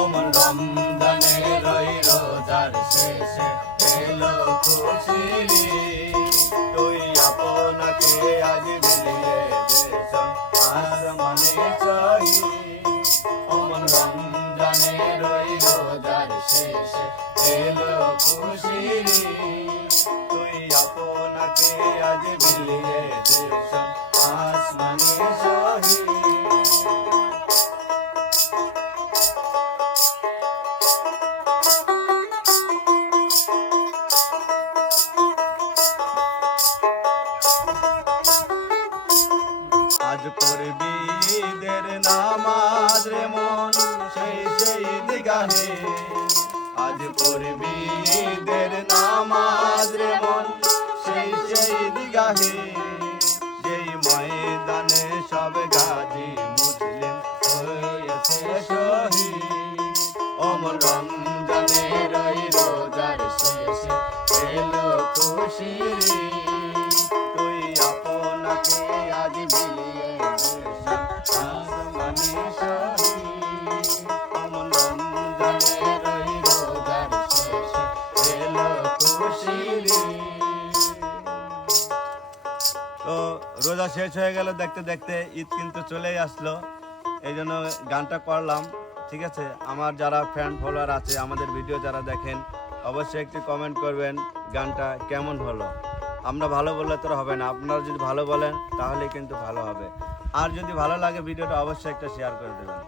ওমন রমজানের ওই রোজার শেষে এলো খুশির ঈদ। তুই আপনাকে আজ বিলিয়ে দেশ আসমানে শহীদ। ওমন রমজানের ওই রোজার শেষে এলো খুশির ঈদ। তুই আপনাকে আজ বিলিয়ে দেশ আসমানে শহীদ। আজ পড়বি ঈদের নামাজ রে মন সেই ঈদগাহে। আজ পড়বি ঈদের নামাজ রে মন সেই ঈদগাহে। যেই ময়দানে সব গাজী মুসলিম হয়েছে শহীদ। ওমন রমজানের ওই রোজার শেষে এলো খুশির ঈদ। তুই আপনাকে আজ বিলিয়ে দেশ আসমানে শহীদ। ওমন রমজানের ওই রোজার শেষে এলো খুশির ঈদ। তো রোজা শেষ হয়ে গেল দেখতে দেখতে, ঈদ কিন্তু চলেই আসলো। এই জন্য গানটা করলাম। ঠিক আছে, আমার যারা ফ্যান ফলোয়ার আছে, আমাদের ভিডিও যারা দেখেন, অবশ্যই একটি কমেন্ট করবেন গানটা কেমন হলো। আমরা ভালো বললে তো হবে না, আপনারা যদি ভালো বলেন তাহলে কিন্তু ভালো হবে। আর যদি ভালো লাগে ভিডিওটা অবশ্যই একটা শেয়ার করে দেবেন।